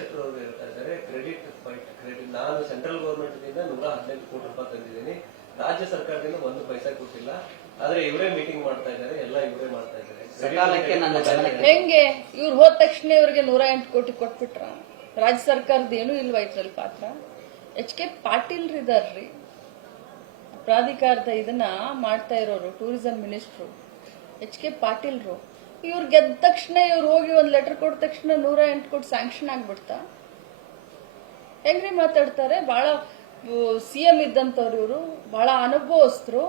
ಅವರು ಹೇಳ್ತಾ ಇದ್ದಾರೆ. ಕ್ರೆಡಿಟ್ ಫೈಟ್ ಕ್ರೆಡಿಟ್ ನಾನು ಸೆಂಟ್ರಲ್ ಗವರ್ಮೆಂಟ್ ದಿಂದ ನೂರ ಹದಿನೈದು ಕೋಟಿ ರೂಪಾಯಿ ತಂದಿದ್ದೀನಿ. ರಾಜ್ಯ ಸರ್ಕಾರದಿಂದ ಒಂದು ಪೈಸಾ ಕೊಟ್ಟಿಲ್ಲ. ಆದ್ರೆ ಇವರೇ ಮೀಟಿಂಗ್ ಮಾಡ್ತಾ ಇದ್ದಾರೆ. ಎಲ್ಲ ಇವರೇ ಮಾಡ್ತಾ ಇದ್ದಾರೆ. ಸಕಾಲಕ್ಕೆ ನನ್ನ ಗಮನಕ್ಕೆ ಹೆಂಗೆ? ಇವ್ರು ಹೋದ ತಕ್ಷಣ ಇವ್ರಿಗೆ ನೂರ ಎಂಟು ಕೋಟಿ ಕೊಟ್ಬಿಟ್ರ. ರಾಜ್ಯ ಸರ್ಕಾರದ ಏನು ಇಲ್ವಾ ಇದ್ರಲ್ಲಿ ಪಾತ್ರ? ಎಚ್ ಕೆ ಪಾಟೀಲ್ ಇದಾರ್ರಿ ಪ್ರಾಧಿಕಾರದ ಇದನ್ನ ಮಾಡ್ತಾ ಇರೋರು ಟೂರಿಸಂ ಮಿನಿಸ್ಟ್ರು ಎಚ್ ಕೆ ಪಾಟೀಲ್ರು. ಇವ್ರು ಗೆದ್ದ ತಕ್ಷಣ ಇವ್ರು ಹೋಗಿ ಒಂದು ಲೆಟರ್ ಕೊಟ್ಟ ತಕ್ಷಣ ನೂರ ಎಂಟು ಕೋಟಿ ಸ್ಯಾಂಕ್ಷನ್ ಆಗ್ಬಿಡ್ತಾ. ಹೆಂಗ್ರಿ ಮಾತಾಡ್ತಾರೆ ಬಹಳ ಸಿಎಂ ಇದ್ದಂಥವ್ರು ಇವರು ಬಹಳ ಅನುಭವಸ್ಥರು.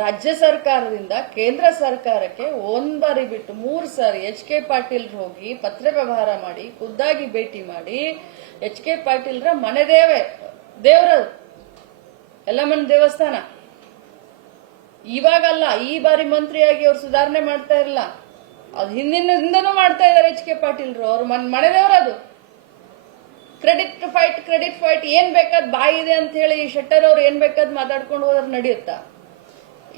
ರಾಜ್ಯ ಸರ್ಕಾರದಿಂದ ಕೇಂದ್ರ ಸರ್ಕಾರಕ್ಕೆ ಒಂದ್ ಬಾರಿ ಬಿಟ್ಟು ಮೂರು ಸಾರಿ ಎಚ್ ಕೆ ಪಾಟೀಲ್ ಹೋಗಿ ಪತ್ರ ವ್ಯವಹಾರ ಮಾಡಿ, ಖುದ್ದಾಗಿ ಭೇಟಿ ಮಾಡಿ ಎಚ್ ಕೆ ಪಾಟೀಲ್ರ ಮನೆ ದೇವೆ, ದೇವ್ರ ಎಲ್ಲಮ್ಮನ ದೇವಸ್ಥಾನ. ಇವಾಗಲ್ಲ, ಈ ಬಾರಿ ಮಂತ್ರಿಯಾಗಿ ಅವ್ರು ಸುಧಾರಣೆ ಮಾಡ್ತಾ ಇರಲ್ಲ ಅದು ಹಿಂದಿನಿಂದನೂ ಮಾಡ್ತಾ ಇದ್ದಾರೆ ಎಚ್ ಕೆ ಪಾಟೀಲ್ರು. ಅವ್ರ ಮನ್ ಮನೆದೇವ್ರು ಅದು ಕ್ರೆಡಿಟ್ ಫೈಟ್ ಕ್ರೆಡಿಟ್ ಫೈಟ್ ಏನ್ ಬೇಕಾದ್ ಬಾಯಿದೆ ಅಂತ ಹೇಳಿ ಶೆಟ್ಟರ್ ಅವ್ರು ಏನ್ ಬೇಕಾದ್ ಮಾತಾಡ್ಕೊಂಡು ಹೋದ್ರೆ ನಡೆಯುತ್ತಾ?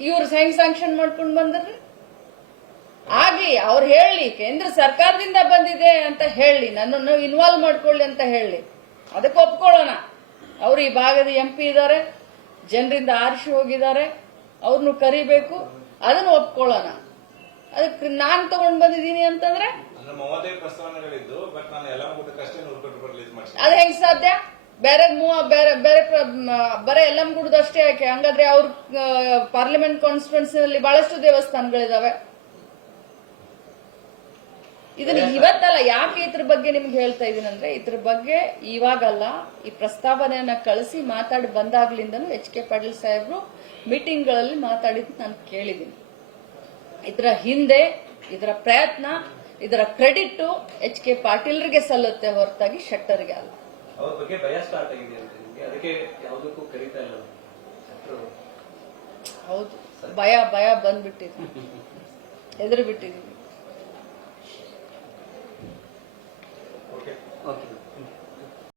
ಇವ್ರು ಸೈನ್ ಸ್ಯಾಂಕ್ಷನ್ ಮಾಡ್ಕೊಂಡು ಬಂದ್ರಿ? ಆಗ್ಲಿ, ಅವ್ರು ಹೇಳಿ, ಕೇಂದ್ರ ಸರ್ಕಾರದಿಂದ ಬಂದಿದೆ ಅಂತ ಹೇಳಿ, ನನ್ನನ್ನು ಇನ್ವಾಲ್ವ್ ಮಾಡ್ಕೊಳ್ಳಿ ಅಂತ ಹೇಳಿ. ಅದಕ್ಕೆ ಒಪ್ಕೊಳ್ಳೋಣ. ಅವ್ರು ಈ ಭಾಗದ ಎಂ ಪಿ ಇದ್ದಾರೆ, ಜನರಿಂದ ಆರಿಸಿ ಹೋಗಿದ್ದಾರೆ ಅವ್ರನ್ನು ಕರಿಬೇಕು, ಅದನ್ನು ಒಪ್ಕೊಳ್ಳೋಣ. ಅದಕ್ಕೆ ನಾನು ತಗೊಂಡ್ ಬಂದಿದ್ದೀನಿ ಅಂತಂದ್ರೆ? ಅದ್ ಹೆಂಗ್ ಸಾಧ್ಯ? ಬೇರೆ ಬೇರೆ ಬೇರೆ ಬರೀ ಎಲ್ಲಮ್ ಅಷ್ಟೇ ಯಾಕೆ? ಹಂಗಾದ್ರೆ ಅವ್ರ ಪಾರ್ಲಿಮೆಂಟ್ ಕಾನ್ಸ್ಟಿಟ್ಯೂನ್ಸಿನಲ್ಲಿ ಬಹಳಷ್ಟು ದೇವಸ್ಥಾನಗಳಿದಾವೆ. ಇದನ್ನ ಇವತ್ತಲ್ಲ ಯಾಕೆ ಇದ್ರ ಬಗ್ಗೆ ನಿಮ್ಗೆ ಹೇಳ್ತಾ ಇದೀನಿ ಅಂದ್ರೆ ಇದ್ರ ಬಗ್ಗೆ ಇವಾಗಲ್ಲ ಈ ಪ್ರಸ್ತಾವನೆಯನ್ನ ಕಳಿಸಿ ಮಾತಾಡಿ ಬಂದಾಗ್ಲಿಂದನೂ ಎಚ್ ಕೆ ಪಾಟೀಲ್ ಸಾಹೇಬ್ರು ಮೀಟಿಂಗ್ಗಳಲ್ಲಿ ಮಾತಾಡಿದ್ ನಾನು ಕೇಳಿದ್ದೀನಿ. ಇದರ ಹಿಂದೆ ಇದರ ಪ್ರಯತ್ನ ಇದರ ಕ್ರೆಡಿಟ್ ಎಚ್ ಕೆ ಪಾಟೀಲ್ರಿಗೆ ಸಲ್ಲುತ್ತೆ ಹೊರತಾಗಿ ಶೆಟ್ಟರ್ಗೆ ಅಲ್ಲ. ಅವ್ರ ಬಗ್ಗೆ ಭಯ ಸ್ಟಾರ್ಟ್ ಆಗಿದೆ ಅಂತ ನಿಮ್ಗೆ? ಅದಕ್ಕೆ ಯಾವುದಕ್ಕೂ ಕರೀತಾ ಇಲ್ಲ ಶೆಟ್ರು ಹೌದು. ಭಯ ಭಯ ಬಂದ್ಬಿಟ್ಟಿದೆ. ಎದುರು ಬಿಟ್ಟಿದೀವಿ